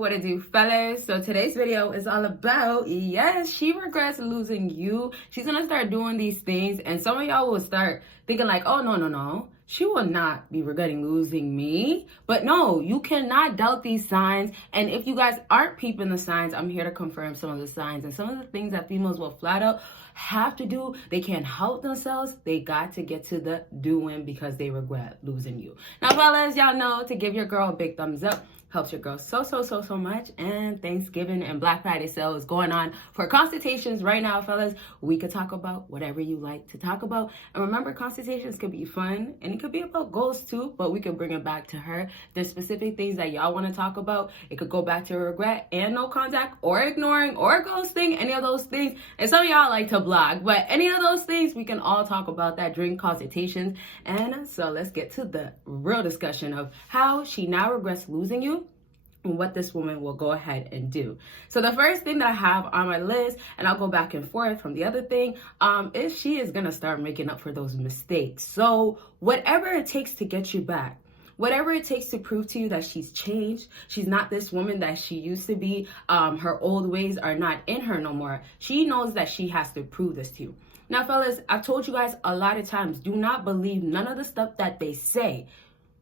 What it do, fellas? So today's video is all about, yes, she regrets losing you. She's gonna start doing these things, and some of y'all will start thinking like, oh, no. She will not be regretting losing me. But no, you cannot doubt these signs. And if you guys aren't peeping the signs, I'm here to confirm some of the signs and some of the things that females will flat out have to do. They can't help themselves. They got to get to the doing because they regret losing you. Now, fellas, y'all know to give your girl a big thumbs up. Helps your girl so much. And Thanksgiving and Black Friday sale is going on for consultations right now, fellas. We could talk about whatever you like to talk about. And remember, consultations could be fun and it could be about goals too, but we could bring it back to her. There's specific things that y'all want to talk about. It could go back to regret and no contact or ignoring or ghosting, any of those things. And some of y'all like to blog, but any of those things, we can all talk about that during consultations. And so let's get to the real discussion of how she now regrets losing you and what this woman will go ahead and do. So the first thing that I have on my list, and I'll go back and forth from the other thing, is she is gonna start making up for those mistakes. So whatever it takes to get you back, whatever it takes to prove to you that she's changed, she's not this woman that she used to be, her old ways are not in her no more. She knows that she has to prove this to you. Now, fellas, I've told you guys a lot of times, do not believe none of the stuff that they say.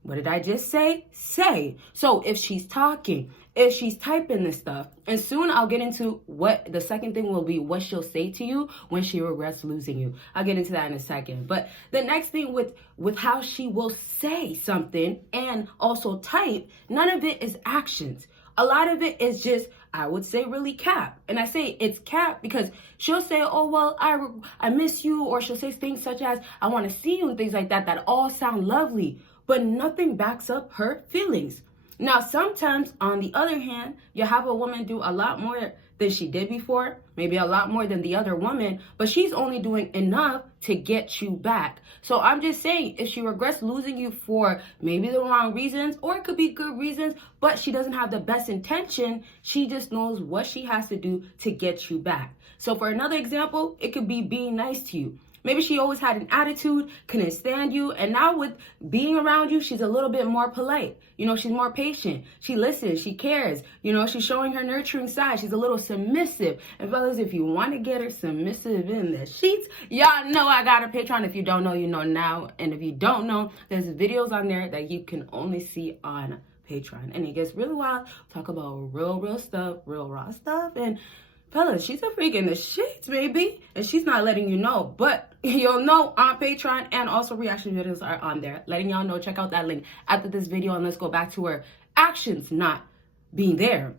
What did I just say? Say. So if she's talking, if she's typing this stuff, and soon I'll get into what the second thing will be, what she'll say to you when she regrets losing you. I'll get into that in a second. But the next thing with how she will say something and also type, none of it is actions. A lot of it is just, I would say, really cap. And I say it's cap because she'll say, oh, well, I miss you. Or she'll say things such as, I want to see you and things like that, that all sound lovely. But nothing backs up her feelings. Now, sometimes, on the other hand, you have a woman do a lot more than she did before, maybe a lot more than the other woman, but she's only doing enough to get you back. So I'm just saying, if she regrets losing you for maybe the wrong reasons, or it could be good reasons, but she doesn't have the best intention, she just knows what she has to do to get you back. So for another example, it could be being nice to you. Maybe she always had an attitude, couldn't stand you, and now with being around you, she's a little bit more polite. You know, she's more patient. She listens, she cares. You know, she's showing her nurturing side. She's a little submissive. And fellas, if you want to get her submissive in the sheets, y'all know I got a Patreon. If you don't know, you know now. And if you don't know, there's videos on there that you can only see on Patreon. And it gets really wild. Talk about real stuff, real raw stuff, and fellas, she's a freak in the sheets, baby. And she's not letting you know. But you'll know on Patreon, and also reaction videos are on there. Letting y'all know, check out that link after this video. And let's go back to her actions not being there.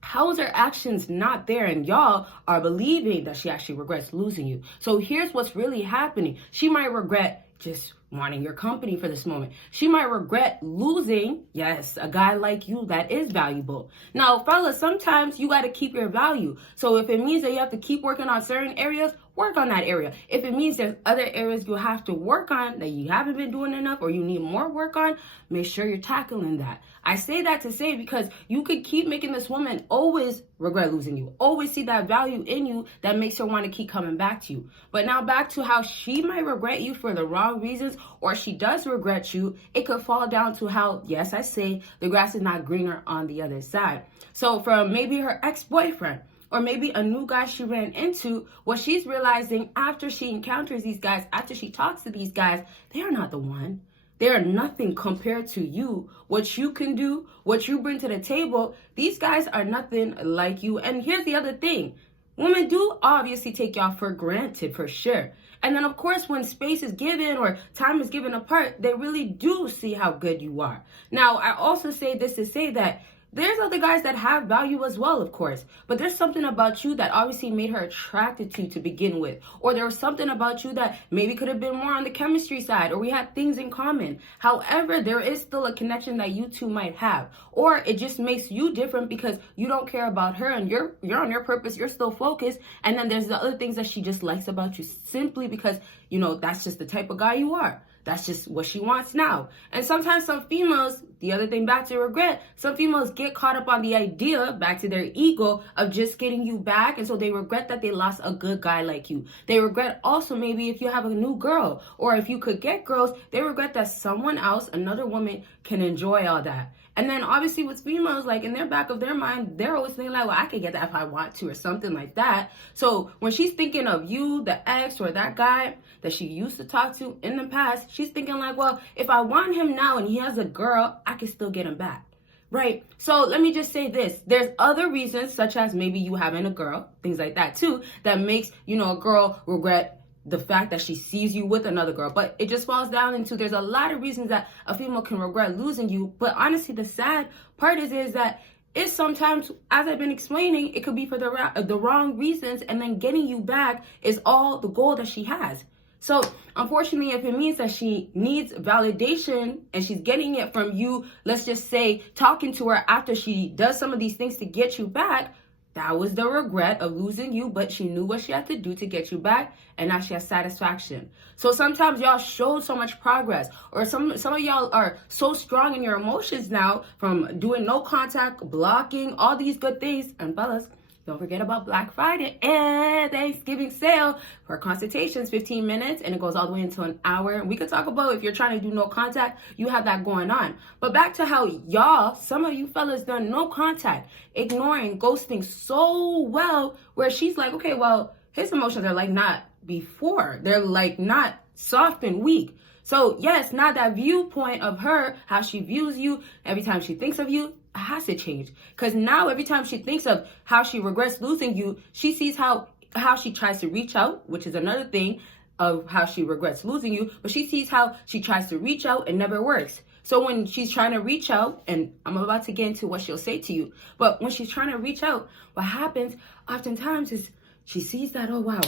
How is her actions not there? And y'all are believing that she actually regrets losing you. So here's what's really happening. She might regret just wanting your company for this moment. She might regret losing, yes, a guy like you that is valuable. Now, fellas, sometimes you got to keep your value. So if it means that you have to keep working on certain areas, work on that area. If it means there's other areas you have to work on that you haven't been doing enough or you need more work on, make sure you're tackling that. I say that to say because you could keep making this woman always regret losing you, always see that value in you that makes her want to keep coming back to you. But now back to how she might regret you for the wrong reasons, or she does regret you, it could fall down to how, yes, I say the grass is not greener on the other side. So from maybe her ex-boyfriend, or maybe a new guy she ran into, what she's realizing after she encounters these guys, after she talks to these guys, they are not the one. They are nothing compared to you. What you can do, what you bring to the table, these guys are nothing like you. And here's the other thing. Women do obviously take y'all for granted, for sure. And then, of course, when space is given or time is given apart, they really do see how good you are. Now, I also say this to say that there's other guys that have value as well, of course. But there's something about you that obviously made her attracted to begin with. Or there was something about you that maybe could have been more on the chemistry side, or we had things in common. However, there is still a connection that you two might have. Or it just makes you different because you don't care about her and you're on your purpose, you're still focused. And then there's the other things that she just likes about you simply because, you know, that's just the type of guy you are. That's just what she wants now. And sometimes some females, the other thing back to regret, some females get caught up on the idea, back to their ego, of just getting you back. And so they regret that they lost a good guy like you. They regret also maybe if you have a new girl, or if you could get girls, they regret that someone else, another woman, can enjoy all that. And then obviously with females, like in their back of their mind, they're always thinking like, well, I could get that if I want to or something like that. So when she's thinking of you, the ex or that guy that she used to talk to in the past, she's thinking like, well, if I want him now and he has a girl, I can still get him back. Right? So let me just say this. There's other reasons, such as maybe you having a girl, things like that too, that makes, a girl regret the fact that she sees you with another girl. But it just falls down into, there's a lot of reasons that a female can regret losing you. But honestly, the sad part is that it's sometimes, as I've been explaining, it could be for the wrong reasons, and then getting you back is all the goal that she has. So unfortunately, if it means that she needs validation and she's getting it from you, let's just say talking to her after she does some of these things to get you back, that was the regret of losing you, but she knew what she had to do to get you back, and now she has satisfaction. So sometimes y'all showed so much progress, or some of y'all are so strong in your emotions now from doing no contact, blocking, all these good things. And fellas, don't forget about Black Friday and Thanksgiving sale for consultations, 15 minutes, and it goes all the way into an hour. We could talk about if you're trying to do no contact, you have that going on. But back to how y'all, some of you fellas done no contact, ignoring, ghosting so well, where she's like, okay, well, his emotions are like not before. They're like not soft and weak. So yes, now that viewpoint of her, how she views you, every time she thinks of you, has to change. Because now every time she thinks of how she regrets losing you, she sees how she tries to reach out, which is another thing of how she regrets losing you, but she sees how she tries to reach out and never works. So when she's trying to reach out, and I'm about to get into what she'll say to you, but when she's trying to reach out, what happens oftentimes is she sees that, oh wow,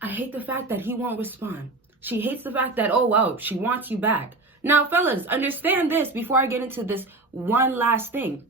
I hate the fact that he won't respond. She hates the fact that, oh wow, she wants you back. Now, fellas, understand this before I get into this one last thing.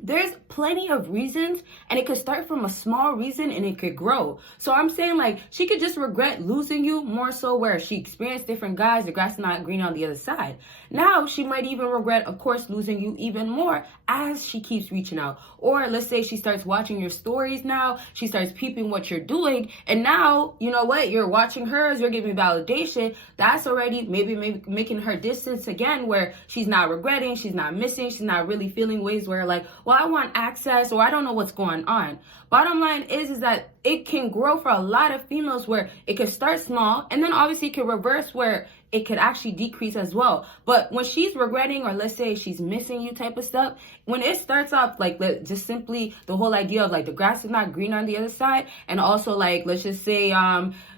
There's plenty of reasons, and it could start from a small reason and it could grow. So I'm saying, like, she could just regret losing you more so where she experienced different guys, the grass is not green on the other side. Now she might even regret, of course, losing you even more as she keeps reaching out. Or let's say she starts watching your stories now, she starts peeping what you're doing, and now, you know what, you're watching hers, you're giving validation. That's already maybe making her distance again, where she's not regretting, she's not missing, she's not really feeling ways where like, well, I want access, or I don't know what's going on. Bottom line is that it can grow for a lot of females where it could start small, and then obviously it could reverse where it could actually decrease as well. But when she's regretting, or let's say she's missing you type of stuff, when it starts off like just simply the whole idea of like the grass is not green on the other side, and also like, let's just say,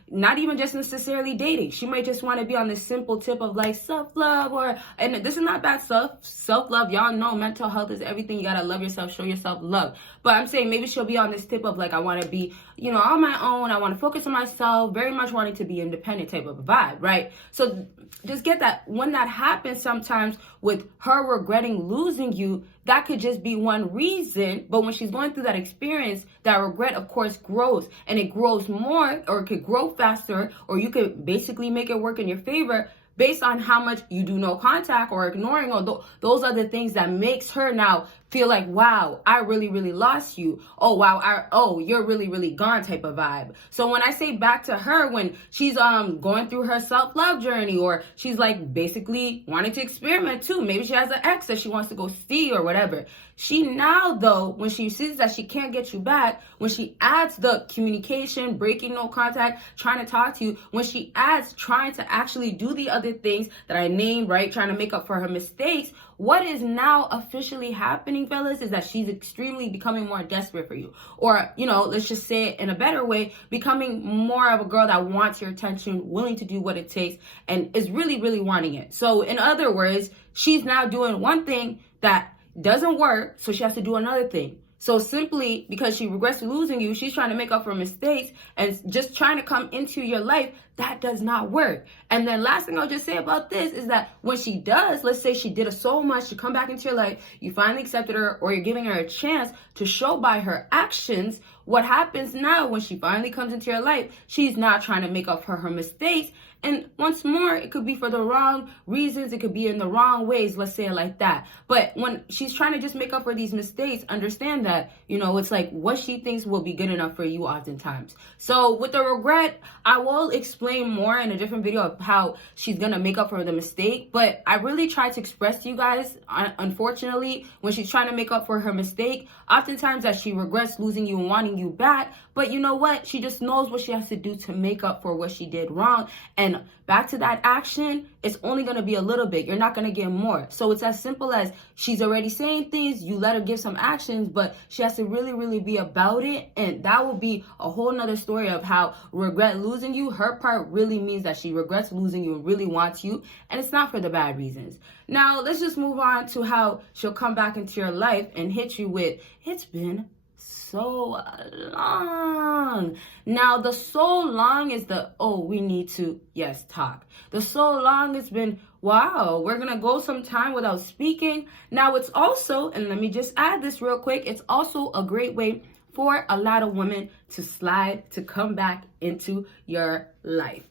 not even just necessarily dating. She might just want to be on this simple tip of like self-love, and this is not bad self-love. Y'all know mental health is everything. You gotta love yourself, show yourself love. But I'm saying maybe she'll be on this tip of like, I want to be, on my own. I want to focus on myself, very much wanting to be independent type of a vibe, right? So just get that when that happens sometimes with her regretting losing you, that could just be one reason. But when she's going through that experience, that regret, of course, grows, and it grows more, or it could grow faster, or you could basically make it work in your favor based on how much you do no contact or ignoring, or those are the things that makes her now feel like, wow, I really, really lost you. Oh, wow, you're really, really gone type of vibe. So when I say back to her, when she's going through her self-love journey, or she's like basically wanting to experiment too, maybe she has an ex that she wants to go see or whatever. She now, though, when she sees that she can't get you back, when she adds the communication, breaking no contact, trying to talk to you, when she adds trying to actually do the other things that I named, right, trying to make up for her mistakes, what is now officially happening, fellas, is that she's extremely becoming more desperate for you. Or, let's just say it in a better way, becoming more of a girl that wants your attention, willing to do what it takes, and is really, really wanting it. So in other words, she's now doing one thing that doesn't work, so she has to do another thing. So simply because she regrets losing you, she's trying to make up for mistakes and just trying to come into your life. That does not work. And then last thing I'll just say about this is that when she does, let's say she did so much to come back into your life, you finally accepted her, or you're giving her a chance to show by her actions, what happens now when she finally comes into your life, she's not trying to make up for her mistakes. And once more, it could be for the wrong reasons. It could be in the wrong ways. Let's say it like that. But when she's trying to just make up for these mistakes, understand that, it's like what she thinks will be good enough for you oftentimes. So with the regret, I will explain explain more in a different video of how she's gonna make up for the mistake, but I really tried to express to you guys, unfortunately, when she's trying to make up for her mistake, oftentimes that she regrets losing you and wanting you back, but you know what? She just knows what she has to do to make up for what she did wrong, and back to that action, it's only gonna be a little bit. You're not gonna get more. So it's as simple as she's already saying things, you let her give some actions, but she has to really, really be about it, and that will be a whole nother story of how regret losing you. Her part really means that she regrets losing you and really wants you, and it's not for the bad reasons. Now, let's just move on to how she'll come back into your life and hit you with, it's been so long. Now, the so long is the, oh, we need to, yes, talk. The so long has been, wow, we're going to go some time without speaking. Now, it's also, and let me just add this real quick, it's also a great way for a lot of women to slide, to come back into your life.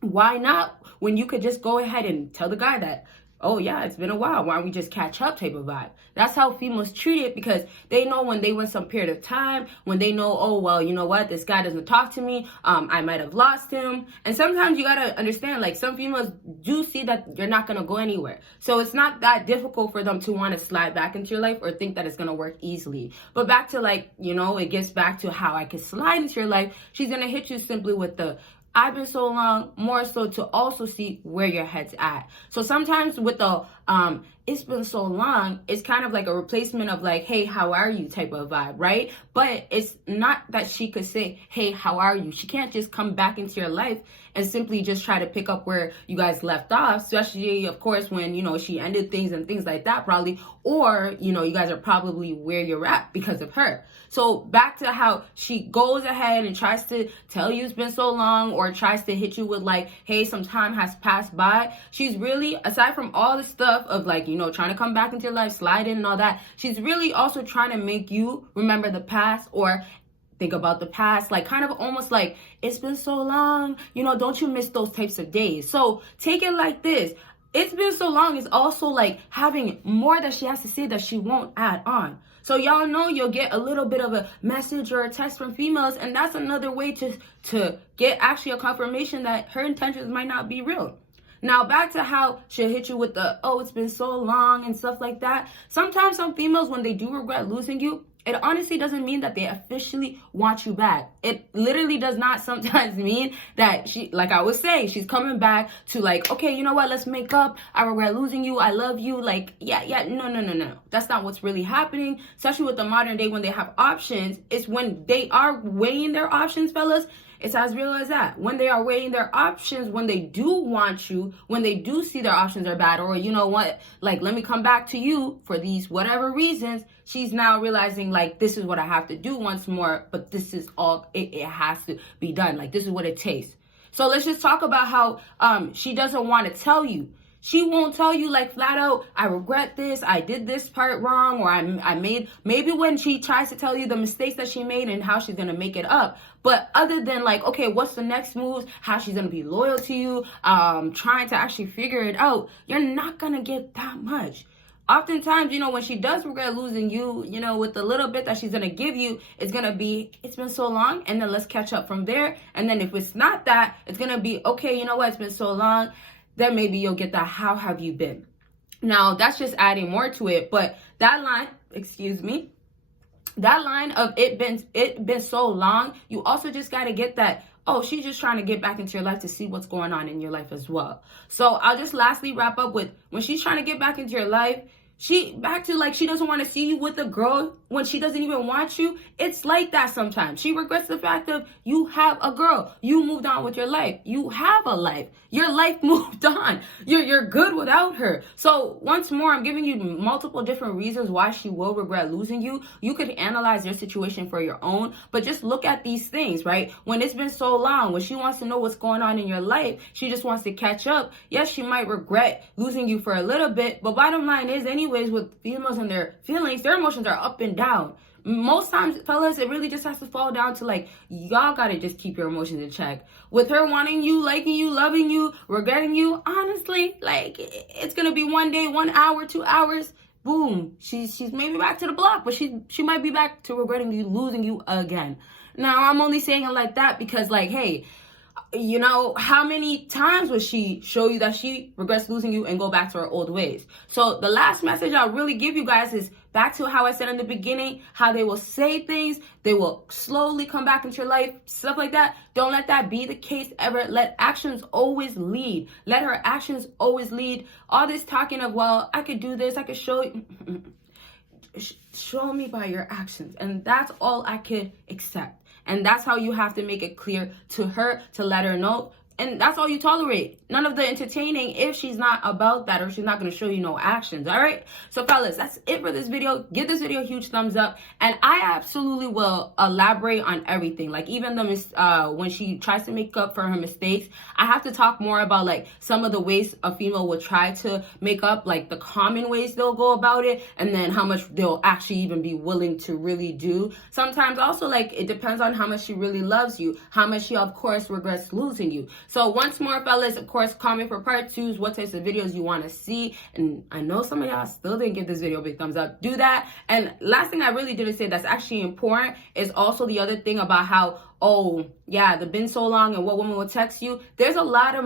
Why not? When you could just go ahead and tell the guy that, oh yeah, it's been a while, why don't we just catch up type of vibe. That's how females treat it, because they know when they went some period of time, when they know, oh, well, you know what, this guy doesn't talk to me, I might have lost him. And sometimes you gotta understand, like, some females do see that you're not gonna go anywhere. So it's not that difficult for them to want to slide back into your life or think that it's gonna work easily. But back to, like, you know, it gets back to how I can slide into your life. She's gonna hit you simply with the, I've been so long, more so to also see where your head's at. So sometimes with the it's been so long, it's kind of like a replacement of like, hey, how are you type of vibe, right? But it's not that she could say, hey, how are you? She can't just come back into your life and simply just try to pick up where you guys left off, especially, of course, when, you know, she ended things and things like that probably, or, you know, you guys are probably where you're at because of her. So back to how she goes ahead and tries to tell you it's been so long, or tries to hit you with like, hey, some time has passed by. She's really, aside from all the stuff of like, you know, trying to come back into your life, slide in and all that, she's really also trying to make you remember the past or think about the past, like kind of almost like, it's been so long, you know, don't you miss those types of days? So take it like this. It's been so long is also like having more that she has to say that she won't add on. So y'all know you'll get a little bit of a message or a text from females, and that's another way to get actually a confirmation that her intentions might not be real. Now, back to how she'll hit you with the, oh, it's been so long and stuff like that. Sometimes some females, when they do regret losing you, it honestly doesn't mean that they officially want you back. It literally does not sometimes mean that she, like I was saying, she's coming back to like, okay, you know what, let's make up. I regret losing you. I love you. Like, yeah, no. That's not what's really happening, especially with the modern day when they have options. It's when they are weighing their options, fellas. It's as real as that. When they are weighing their options, when they do want you, when they do see their options are bad, or you know what, like, let me come back to you for these whatever reasons, she's now realizing, like, this is what I have to do once more, but this is all, it has to be done. Like, this is what it takes. So let's just talk about how she doesn't want to tell you. She won't tell you like flat out, I regret this, I did this part wrong, or I made, maybe when she tries to tell you the mistakes that she made and how she's going to make it up. But other than like, okay, what's the next moves, how she's going to be loyal to you, trying to actually figure it out, you're not going to get that much. Oftentimes, you know, when she does regret losing you, you know, with the little bit that she's going to give you, it's going to be, it's been so long, and then let's catch up from there. And then if it's not that, it's going to be, okay, you know what, it's been so long. Then maybe you'll get that, how have you been? Now, that's just adding more to it. But that line, that line of it been so long, you also just got to get that, oh, she's just trying to get back into your life to see what's going on in your life as well. So I'll just lastly wrap up with, when she's trying to get back into your life, she doesn't want to see you with a girl when she doesn't even want you. It's like that sometimes. She regrets the fact of you have a girl. You moved on with your life. You have a life. Your life moved on. You're good without her. So once more, I'm giving you multiple different reasons why she will regret losing you. You could analyze your situation for your own, but just look at these things, right? When it's been so long, when she wants to know what's going on in your life, she just wants to catch up. Yes, she might regret losing you for a little bit, but bottom line is, anyways, with females and their feelings, their emotions are up and down. Most times, fellas, it really just has to fall down to like, y'all gotta just keep your emotions in check. With her wanting you, liking you, loving you, regretting you, honestly, like, it's gonna be one day, 1 hour, 2 hours, boom, she's maybe back to the block, but she might be back to regretting you, losing you again. Now, I'm only saying it like that because, like, hey, You know, how many times would she show you that she regrets losing you and go back to her old ways? So the last message I'll really give you guys is back to how I said in the beginning, how they will say things, they will slowly come back into your life, stuff like that. Don't let that be the case ever. Let actions always lead. Let her actions always lead. All this talking of, well, I could do this, I could show you. Show me by your actions. And that's all I could accept. And that's how you have to make it clear to her, to let her know. And that's all you tolerate. None of the entertaining if she's not about that or she's not going to show you no actions. All right. So fellas, that's it for this video. Give this video a huge thumbs up. And I absolutely will elaborate on everything. Like even the when she tries to make up for her mistakes, I have to talk more about like some of the ways a female will try to make up, like the common ways they'll go about it, and then how much they'll actually even be willing to really do. Sometimes also like it depends on how much she really loves you, how much she of course regrets losing you. So once more, fellas, of course, comment for part 2s, what types of videos you want to see. And I know some of y'all still didn't give this video a big thumbs up. Do that. And last thing I really didn't say that's actually important is also the other thing about how, oh, yeah, the been so long and what woman will text you. There's a lot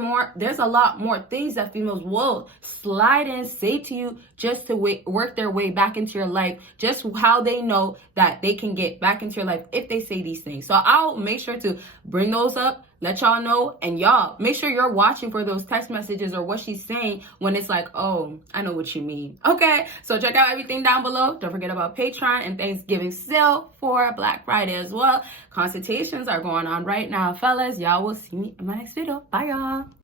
more things that females will slide and say to you just to work their way back into your life, just how they know that they can get back into your life if they say these things. So I'll make sure to bring those up, let y'all know, and y'all make sure you're watching for those text messages or what she's saying when it's like, oh, I know what you mean. Okay, so check out everything down below. Don't forget about Patreon and Thanksgiving sale for Black Friday as well. Consultations are going on right now, fellas. Y'all will see me in my next video. Bye, y'all.